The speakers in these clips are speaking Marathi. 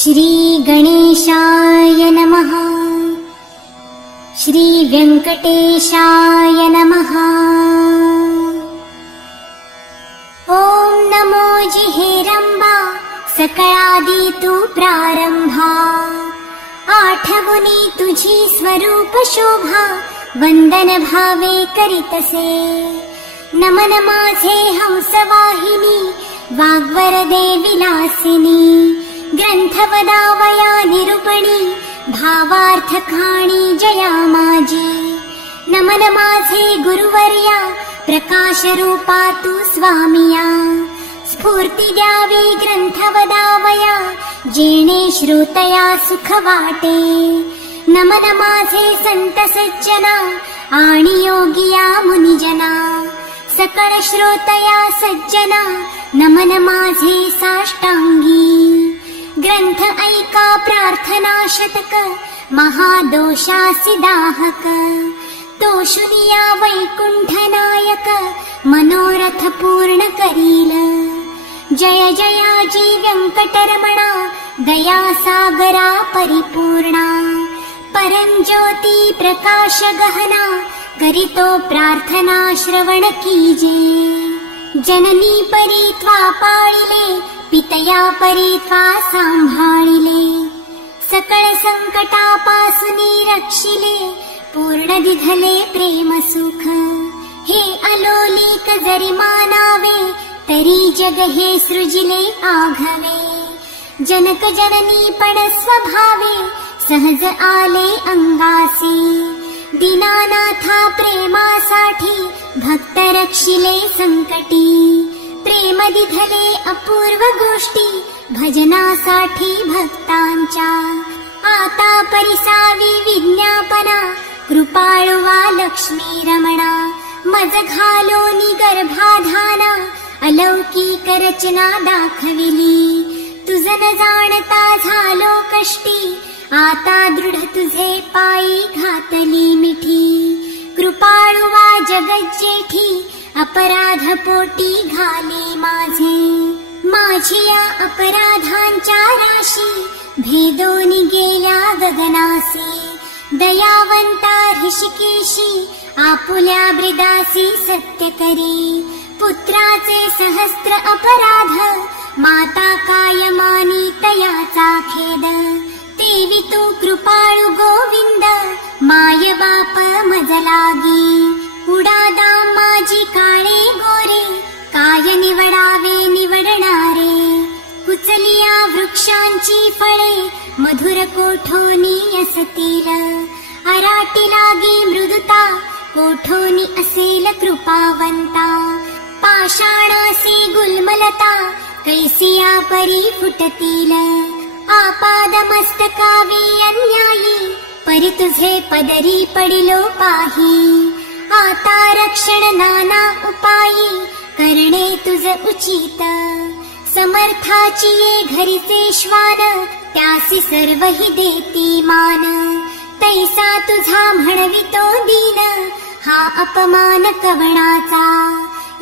श्री गणेशाय नमः। श्री वेंकटेशाय नमः। ओम नमो जिहेरंबा सकळादी तू प्रारंभा। आठवुनी तुझी स्वरूप शोभा वंदन भावे करीतसे। नमन माझे हंसवाहिनी वाग्वरदे विलासिनी। ग्रंथ वदावया निरूपणी भावार्थ खाणी जया माझी। नमन माझे गुरुवर्या प्रकाश रूपा तू स्वामिया। स्फूर्ती द्यावी ग्रंथ वदावया जेणे श्रोतया सुख वाटे। नमन माझे संत सज्जना आणि योगिया मुनिजना। सकळ श्रोतया सज्जना नमन माझे साष्टांगी। ग्रंथ ऐका प्रार्थना शतक महादोषासी दाहक। तो शुनिया वैकुंठ नायक मनोरथ पूर्ण करील। जय जयाजी व्यंकटरमणा दया सागरा परिपूर्णा। परंज्योती प्रकाश गहना करितो प्रार्थना श्रवण कीजे। जननी परी त्वा पाळिले पितया परी त्वा सांभाळिले। सकळ संकटापासुनी रक्षिले पूर्ण दिधले प्रेम सुख। हे अलोलिक जरी मानावे तरी जग हे सृजिले आघवे। जनक जननी पण स्वभावे सहज आले अंगासी। दीनानाथा प्रेमासाठी भक्त रक्षिले संकटी। प्रेम दिधले अपूर्व गोष्टी भजनासाठी भक्तांच्या। आता परिसावी विज्ञापना कृपाळुवा लक्ष्मी रमणा। मज घालोनी गर्भाधाना अलौकिक रचना दाखविली। तुझ न जाणता झालो कष्टी आता दृढ तुझे पायी घातली मिठी। कृपाळुवा जगज्जेठी अपराध पोटी घाले माझे। माझिया अपराधांच्या राशी भेदोनी गेल्या गगनासी। दयावंता ऋषिकेशी आपुल्या ब्रिदासी सत्य करी। पुत्राचे सहस्त्र अपराध माता काय मानी तयाचा खेद। तेवी तू कृपाळू गोविंद माय बाप मज लागी। उडादा माझी काळे गोरे काय निवडावे निवडणारे। कुचलिया वृक्षांची फळे मधुर कोठोनी असतील। अराटी लागी मृदुता कोठोनी असेल कृपावंता। पाषाणासी गुलमलता कैसिया परी फुटतील। आपाद मस्तकावी अन्यायी परी तुझे पदरी पडिलो पाही। आता रक्षण नाना उपायी करणे तुझ उचित। समर्थाची ये घरीचे श्वान त्यासी सर्व हि देती मान। तैसा तुझा म्हणवितो दीन हा अपमान कवणाचा।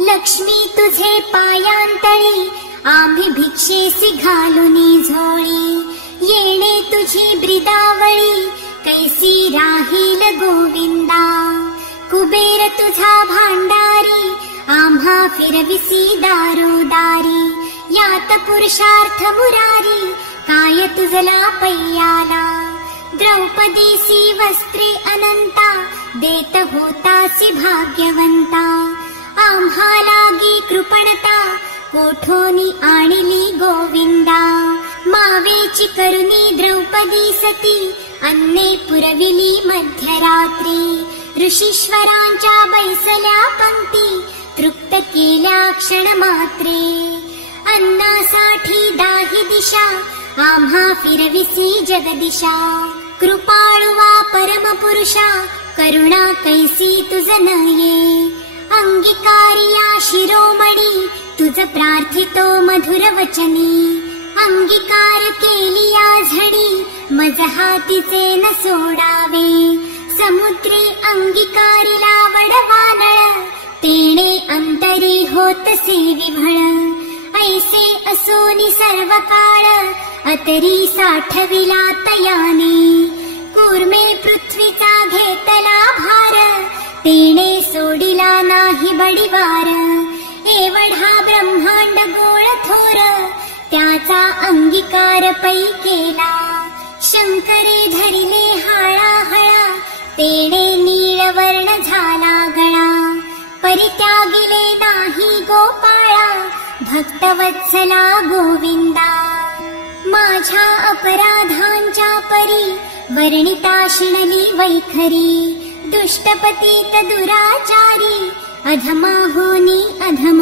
लक्ष्मी तुझे पायांतळी आम्ही भिक्षेसी घालुनी झोळी। येणे तुझी ब्रिदावळी कैसी राहील गोविंदा। कुबेर तुझा भांडारी आम्हा फिरविसी दारोदारी। यात पुरुषार्थ मुरारी काय तुझला पैयाला। द्रौपदीसी वस्त्रे अनंता देत होतासी भाग्यवंता। आम्हा लागी कृपणता कोठोनी आणली गोविंदा। मावेची करुणी द्रौपदी सती अन्ने पुरविली मध्यरात्री। ऋषीश्वरांच्या बैसल्या पंक्ती तृप्त केल्या क्षण मात्रे। अन्नासाठी दाही दिशा आम्हा फिरविसी जगदिशा। कृपाळुवा परमपुरुषा करुणा कैसी तुझ नये। अंगीकारिया शिरोमणी तुझ प्रार्थितो मधुर वचनी। अंगीकार केलिया झडी मज हातीचे न सोडावे। समुद्री अंगीकारिला वडवानळ तेणे अंतरी होत से विभळ। ऐसे असोनी सर्व काळ अतरी साठविला तयाने कूर्मे पृथ्वीचा घेतला भार तेणे सोडिला नाही बडिवार एवढा ब्रह्मांड गोळ थोर त्याचा अंगीकार पै केला शंकरे धरिले हाळाहळा तेणे नीळवर्ण झाला गळा परित्यागिले नाही गोपाळा भक्तवत्सला गोविंदा माझ्या अपराधांच्या परी वर्णिता शिणली वैखरी दुष्टपतीत दुराचारी अधमा होनी अधम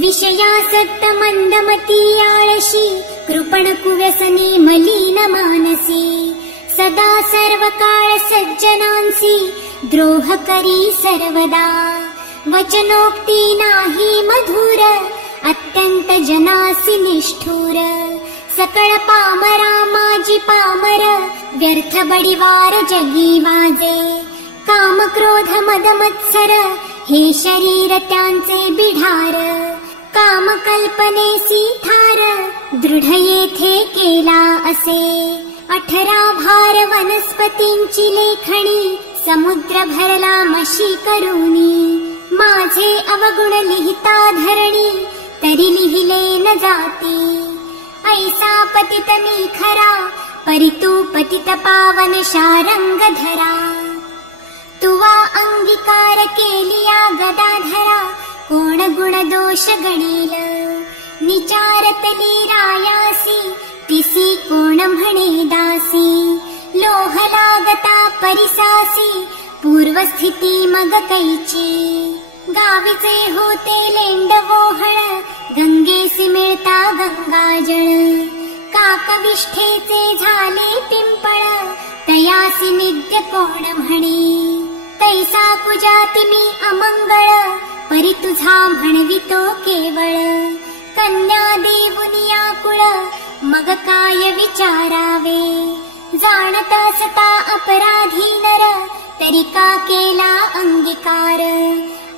विषयासक्त मंदमती आळशी कृपण कुव्यसनी मलिन मानसी सदा सर्व काळ सज्जनांसी द्रोह करी सर्वदा वचनोक्ती नाही मधुर अत्यंत जनासी निष्ठुर सकळ पामरा माझी पामर व्यर्थ बडिवार जगी वाजे काम क्रोध मद मत्सर हे शरीर त्यांचे बिढार काम कल्पनेसी ठार दृढ येथे केला असे 18 भार वनस्पतींची लेखणी समुद्र भरला मशी करूनी माझे अवगुण लिहिता धरणी तरी लिहिले न जाती ऐसा पतित मी खरा परितू पतित पावन शारंग धरा तुवा अंगीकार केलिया गदाधरा कोण गुण दोष गणील निचारतली रायासी तिसी कोण म्हणे दासी लोह लागता परिसासी पूर्वस्थिती मग कैची गावीचे होते लेंड वोहळ गंगेसी मिळता गंगाजळ काकविष्ठेचे झाले पिंपळ तयासी नित्य कोण म्हणे तैसा कुजाती मी अमंगळ परी तुझा म्हणवितो केवळ कन्या देवुनिया कुळ मग काय विचारावे जाणत असता अपराधी नर तरी का केला अंगीकार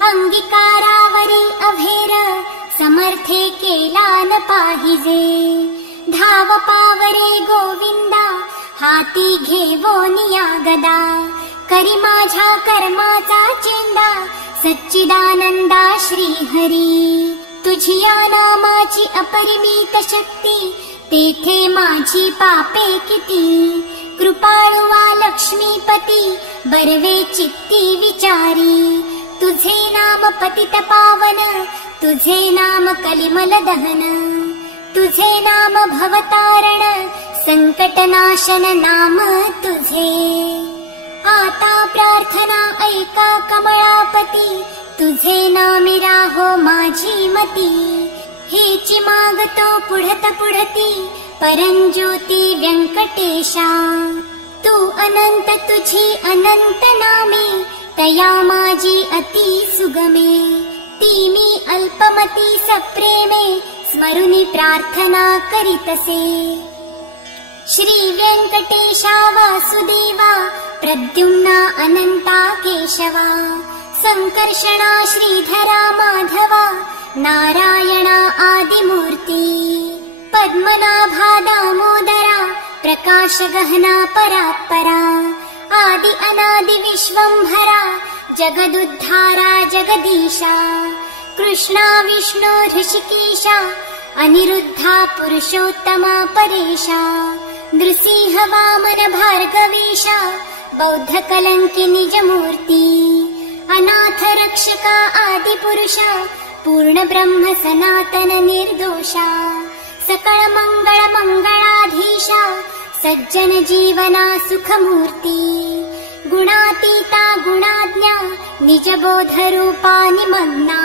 अंगीकारावरी अभेर समर्थे केला न पाहिजे धाव पावरे गोविंदा हाती घेवोनिया गदा करी माझ्या कर्माचा चेंदा सच्चिदानंदा श्रीहरी तुझिया नामाची अपरिमित शक्ती तेथे माझी पापे किती कृपाळुवा लक्ष्मीपती बरवे चित्ती विचारी तुझे नाम पतित पावन तुझे नाम कलिमल दहन तुझे नाम भवतारण संकटनाशन नाम तुझे आता प्रार्थना ऐका कमळापती तुझे नामी राहो माझी मती हेची मागतो पुढत पुढती परंज्योती व्यंकटेशा तू अनंत तुझी अनंत नामे तया माझी अति सुगमे ती मी अल्पमती सप्रेमे स्मरुनी प्रार्थना करीतसे श्री व्यंकटेशा वासुदेवा प्रद्युम्ना अनंता केशवा संकर्षणा श्रीधरा माधवा नारायणा आदिमूर्ती पद्मनाभा दामोदरा प्रकाश गहना परात्परा आदि अनादि विश्वंभरा जगदुद्धारा जगदीशा कृष्णा विष्णु ऋषिकेशा अनिरुद्धा पुरुषोत्तमा परेशा नृसिंह वामन भार्गवेशा बौद्ध कलंकी निजमूर्ती अनाथ रक्षका आदि पुरुषा पूर्ण ब्रह्म सनातन निर्दोषा सकळ मंगळ मंगळाधीशा सज्जन जीवना सुखमूर्ती गुणातीता गुणाज्ञा निजबोध रूपा निमग्ना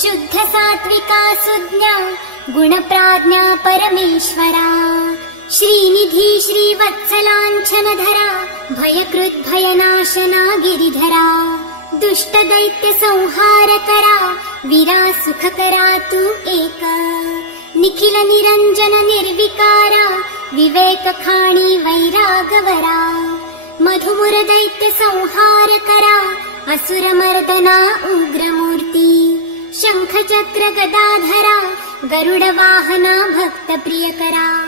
शुद्ध सात्विका सुज्ञा गुणप्राज्ञा परमेश्वरा श्रीनिधी श्रीवत्सलांछनधरा भयकृत भयनाशना गिरिधरा दुष्ट दैत्य संहार करा वीरा सुख करा तू एक निखिल निरंजन निर्विकारा विवेक खाणी वैरागवरा मधुमुर दैत्य संहार करा असुर मर्दना उग्रमूर्ती शंख चक्र गदाधरा गरुड वाहना भक्त प्रियकरा,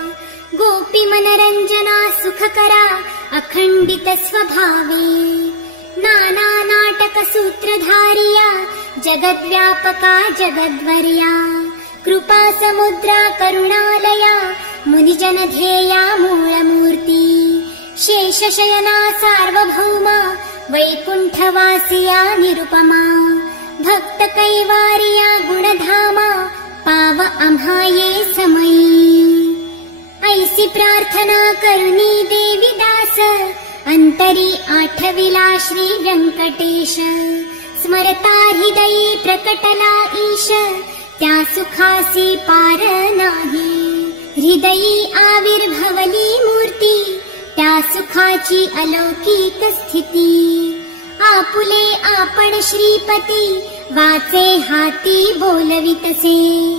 गोपी मनरंजना सुखकरा, अखंडित स्वभावे, नाना नाटक सूत्रधारिया, जगद्व्यापका जगद्वर्या, कृपा समुद्रा करुणालया, मुनिजन ध्येया मूलमूर्ती, शेषशयना सार्वभौमा, वैकुंठवासिया निरुपमा, भक्त कैवारिया गुणधामा, पाव आम्हा ये समयी. ऐसी प्रार्थना करुणी देवी दास, अंतरी आठविला श्री व्यंकटेश, स्मरता हृदयी प्रकटला ईश, त्या सुखासी पार नाही. हृदयी आविर्भवली मूर्ती, त्या सुखाची अलौकिक स्थिती. आपुले आपण श्रीपती, वाचे हाती बोलवितसे,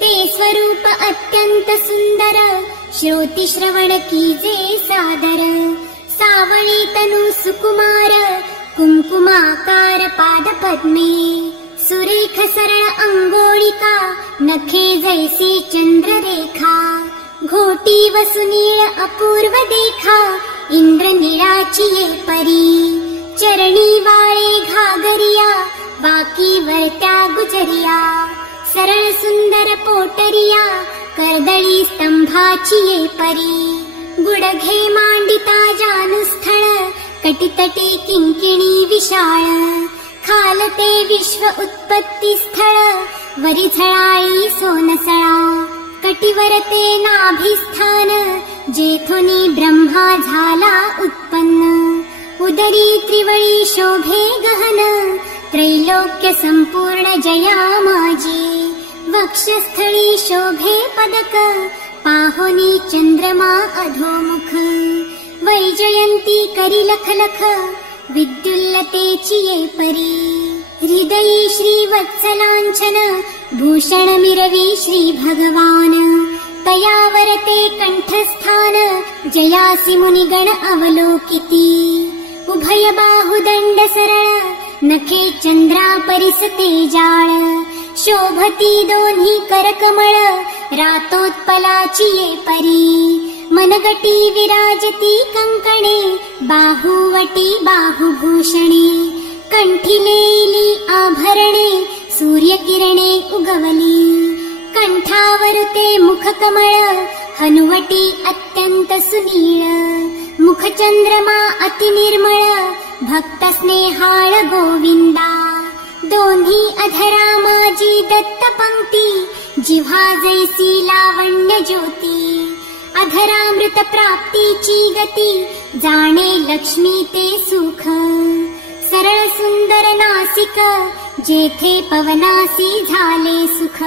ते स्वरूप अत्यंत सुंदर, श्रोती श्रवण कीजे सादर. सावळी तनु सुकुमार, कुंकुमाकार पाद पद्मे, सुरेख सरळ अंगोळिका, नखे जैसी चंद्ररेखा, घोटी व सुनीळ अपूर्व देखा, इंद्रनीळाची ये परी. चरणी वाळे घागरिया, बाकी वरत्या गुजरिया, सरळ सुंदर पोटरिया, कर्दळी स्तंभाची ये परी. गुडघे मांडिता जानुस्थळ, कटितटी किंकिणी विशाळ, खालते विश्व उत्पत्ती स्थळ, वरी झळाळी सोनसळा. कटिवरते नाभिस्थान, जेथुनी ब्रह्मा झाला उत्पन्न. उदरी त्रिवळी शोभे गहन, त्रैलोक्य संपूर्ण जया माझी. वक्षस्थळी शोभे पदक, पाहोनी चंद्रमा अधोमुख. वैजयंती करी लखलख, विद्युल्लतेची ये परी. हृदयी श्रीवत्सलांछन, भूषण मिरवी श्री भगवान. तयावरते कंठस्थान, जयासी मुनिगण अवलोकिती. उभय बाहुदंड सरळ, नखे चंद्रा परिसते जाळ. शोभती दोन्ही करकमळ, रातोत्पलाची ये परी. मनगटी विराजती कंकणे, बाहुवटी बाहुभूषणे. कंठी लेली आभरणे, सूर्यकिरणे उगवली. कंठावरुते मुखकमळ, हनुवटी अत्यंत सुनीळ. मुखचंद्रमा अतिनिर्मळ, भक्त स्नेहाळ गोविंदा. दोन्ही अधरा माझी दत्त पंक्ती, जिव्हा जैसी लावण्य ज्योती. अधरामृत प्राप्तीची गती, जाणे लक्ष्मी ते सुख. सरळ सुंदर नासिक, जेथे पवनासी झाले सुख.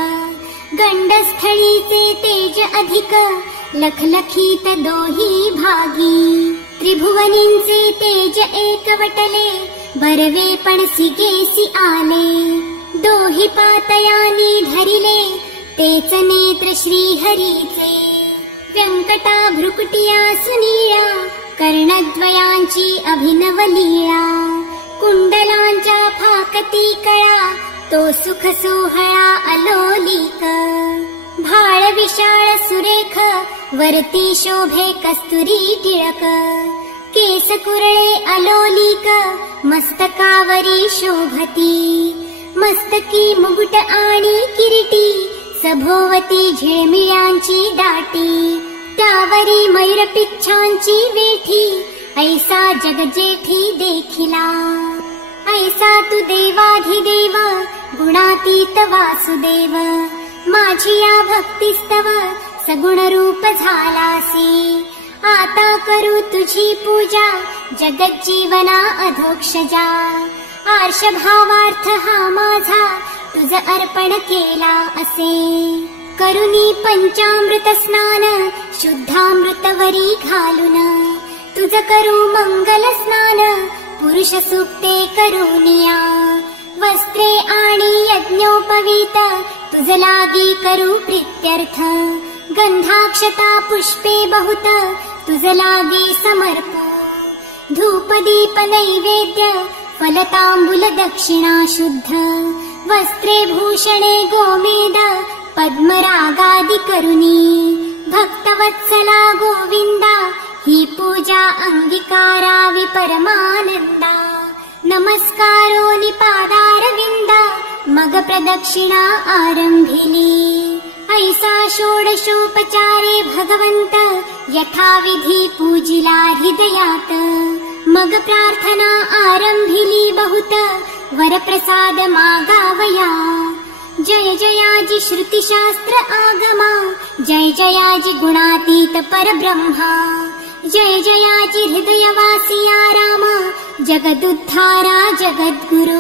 गंडस्थळीचे तेज अधिक, लखलखीत दोही भागी. त्रिभुवनींचे तेज एकवटले, बरवे पण सिगेसी आले. दोही पातयानी धरिले, तेच नेत्र श्रीहरीचे. व्यंकटा भ्रुकुटिया सुनीळा, कर्णद्वयांची अभिनव लीळा. कुंडलांच्या फाकती कळा, तो सुख सोहळा अलोलिक. भाळ विशाळ सुरेख, वरती शोभे कस्तुरी टिळक. केस कुरळे अलोलिक, मस्तकावरी शोभती. मस्तकी मुकुट आणि किरीटी, सभोवती झिळमिळ्यांची दाटी. त्यावरी मयूरपिच्छांची वेठी, ऐसा जगजेठी देखिला. ऐसा तू देवाधिदेव, गुणातीत वासुदेव. माझी या भक्तिस्तव, सगुण रूप झालासी. आता करू तुझी पूजा, जगज्जीवना अधोक्षजा. आर्ष भावार्थ हा माझा, तुझ अर्पण केला असे. करुणी पंचामृत स्नान, शुद्धामृतवरी घालून. तुझ करू मंगल स्नान, पुरुष सुक्ते करुनिया. वस्त्रे आणि यज्ञोपवीत, तुझ लागी करू प्रीत्यर्थ. गंधाक्षता पुष्पे बहुत, तुझ लागी समर्पू. धूपदीप नैवेद्य, फलतांबूल दक्षिणा शुद्ध. वस्त्रे भूषणे गोमेद, पद्मराग करुणी भक्तवत्सला गोविंदा ही पूजा अंगीकारावी परमानंदा नमस्कारो निपादारविंदा मग प्रदक्षिणा आरंभिली ऐसा षोडशोपचारे भगवंत यथाविधी पूजिला हृदयात मग प्रार्थना आरंभिली बहुत वरप्रसाद मागावया जय जयाजी श्रुतिशास्त्र आगमा जय जयाजी गुणातीत परब्रह्मा जय जयाजी हृदयवासिया राम जगदुद्धारा जगद्गुरु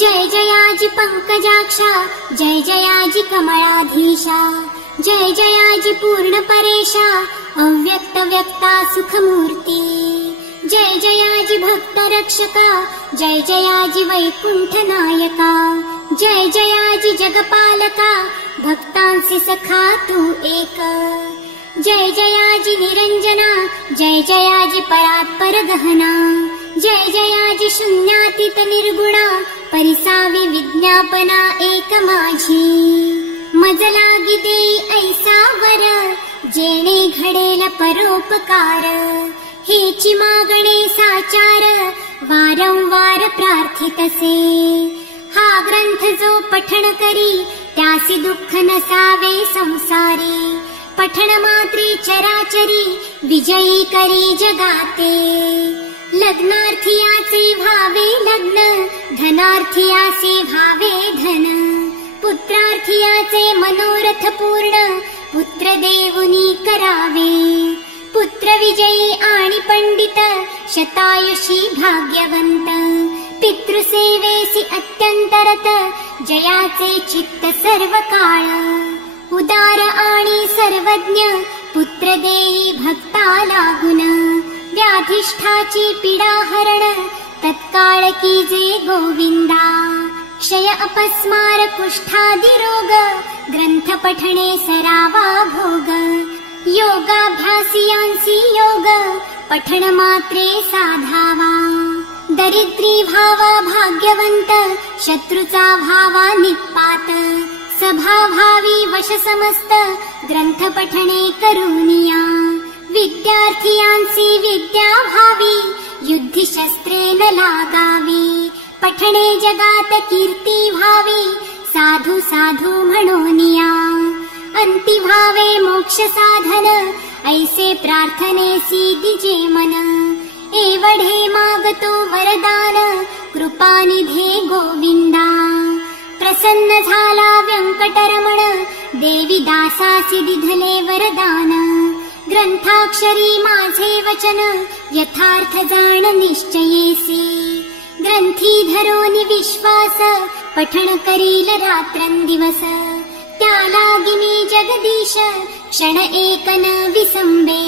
जय जयाजी पंकजाक्षा जय जयाजी कमलाधीशा जय जयाजी पूर्ण परेशा अव्यक्त व्यक्ता सुखमूर्ती जय जयाजी भक्त रक्षका जय जयाजी वैकुंठ नायका जय जयाजी जगपालका भक्तांसी सखा तू एक जय जयाजी निरंजना जय जयाजी परात्पर गहना जय जयाजी शून्यातीत निर्गुणा परिसावी विज्ञापना एक माझी मज लागी देई ऐसा वर जेणे घडेल परोपकार हेची मागणे साचार वारंवार प्रार्थितसे हा ग्रंथ जो पठण करी त्यासी दुःख नसावे संसारी पठण मात्रे चराचरी विजयी करी जगाते लग्नार्थियाचे भावे लग्न धनार्थियाचे भावे धन पुत्रार्थियाचे मनोरथ पूर्ण पुत्र देवुनी करावे पुत्र विजयी आणि पंडित शतायुषी भाग्यवंत पितृसेवेसी अत्यंतरत जयाचे चित्त सर्व काळ उदार आणि सर्वज्ञ पुत्र देई भक्ता लागुन व्याधिष्ठाची पीडा हरण तत्काळ कीजे गोविंदा क्षय अपस्मार कुष्ठादि रोग ग्रंथ पठणे सरावा भोग योगाभ्यासियांसी योग पठण मात्रे साधावा दरिद्री भावा भाग्यवंत शत्रुचा भावा निपात सभाभावी वश समस्त ग्रंथ पठणे करुनिया विद्यार्थियांसी विद्या भावी युद्धी शस्त्रेन लागावी पठणे जगात कीर्ती भावी साधू साधू म्हणोनिया अंती भावे मोक्ष साधन ऐसे प्रार्थनेसी दिजे मन एवढे मागतो वरदान कृपानिधे गोविंदा प्रसन्न झाला व्यंकटरमण देवी दासासी दिधले वरदान ग्रंथाक्षरी माझे वचन यथार्थ जाण निश्चयेसी ग्रंथी धरोनी विश्वास पठण करील रात्रंदिवस त्या लागी मी जगदीश क्षण एक न विसंबे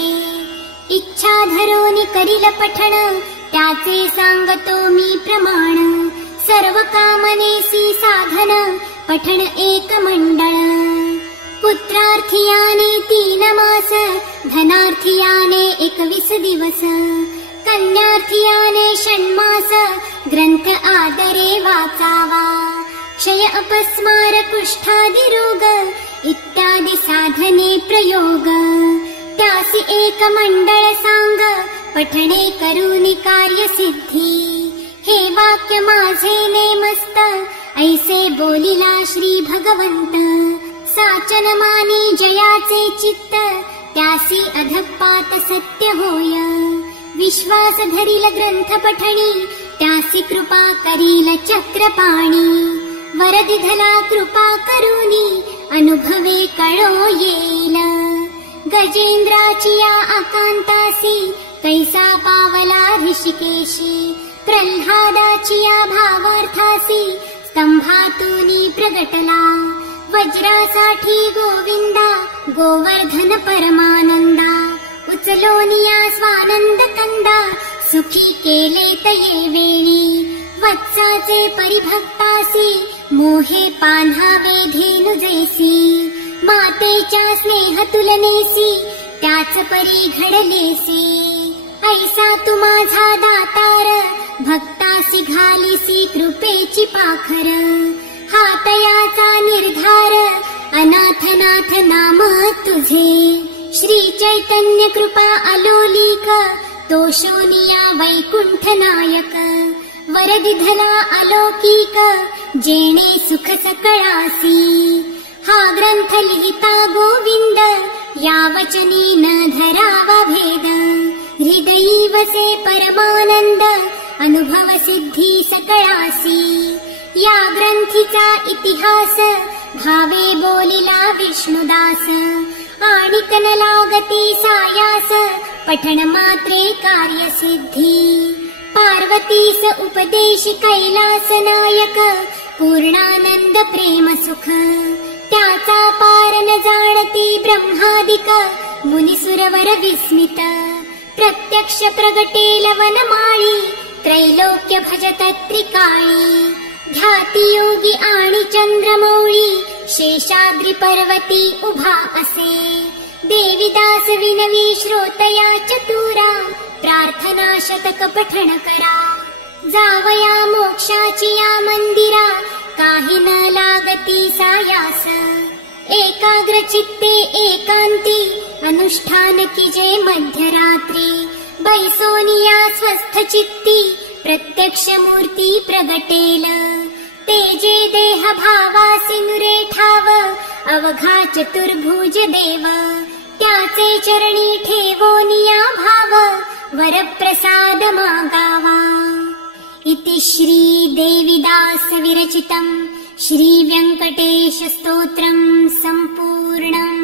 इच्छा धरोनी करील पठण त्याचे सांगतो मी प्रमाण सर्व कामनेसी साधन पठण एक मंडळ पुत्रार्थियाने 3 मास धनार्थियाने 21 दिवस कन्यार्थियाने 6 मास ग्रंथ आदरे वाचावा क्षय अपस्मार कुष्ठादि रोग इत्यादी साधने प्रयोग त्यासी एक मंडळ सांग पठणे करूनी कार्य सिद्धी हे वाक्य माझे नेमस्त ऐसे बोलिला श्री भगवंत साचन मानी जयाचे चित्त त्यासी अधपात सत्य होय विश्वास धरील ग्रंथ पठणी त्यासी कृपा करील चक्रपाणी वरदिधला कृपा करूनी अनुभवे कळो येईल गजेंद्राची या आकांतासी कैसा पावला ऋषिकेशी प्रल्हादाची या भावार्थासी स्तंभातूनी प्रगटला वज्रासाठी गोविंदा गोवर्धन परमानंदा उचलोनिया स्वानंद कंदा सुखी केले तये वेळी वत्साचे परिभक्तासी मोहे पान्हावे धेनु जैसी मातेच्या स्नेह तुलनेसी त्याच परी घडलेसी ऐसा तू माझा दातार भक्तासी घालीसी कृपेची पाखर हातयाचा निर्धार अनाथनाथ नाम तुझे श्री चैतन्य कृपा अलोलिक तोषोनिया वैकुंठ नायक वरदिधला अलौकिक जेणे सुख सकळासी हा ग्रंथ लिहिता गोविंद या वचनी न धरावा भेद हृदयी वसे परमानंद अनुभव सिद्धी सकळासी या ग्रंथीचा इतिहास भावे बोलिला विष्णुदास आणिक न लागती सायास पठण मात्रे कार्यसिद्धी पार्वतीस उपदेश कैलास नायक पूर्णानंद प्रेम सुख त्याचा पार न जाणती ब्रह्मादिक मुनिसुरवर विस्मित प्रत्यक्ष प्रगटेल वनमाळी त्रैलोक्य भजत त्रिकाळी ध्याती योगी आणि चंद्रमौळी शेषाद्री पर्वती उभा असे देवीदास विनवी श्रोतया चतुरा प्रार्थना शतक पठण करा जावया मोक्षाची या मंदिरा काही न लागती सायास एकाग्र चित्ते एकांती अनुष्ठान कीजे मध्यरात्री बैसोनिया स्वस्थ चित्ती प्रत्यक्ष मूर्ती प्रगटेल तेजे देह भावासी नुरे ठाव अवघा चतुर्भुज देव त्याचे चरणी ठेवोनिया भाव वरप्रसाद मागावा इति श्री देविदास विरचितं श्री व्यंकटेश स्तोत्रं संपूर्णम्।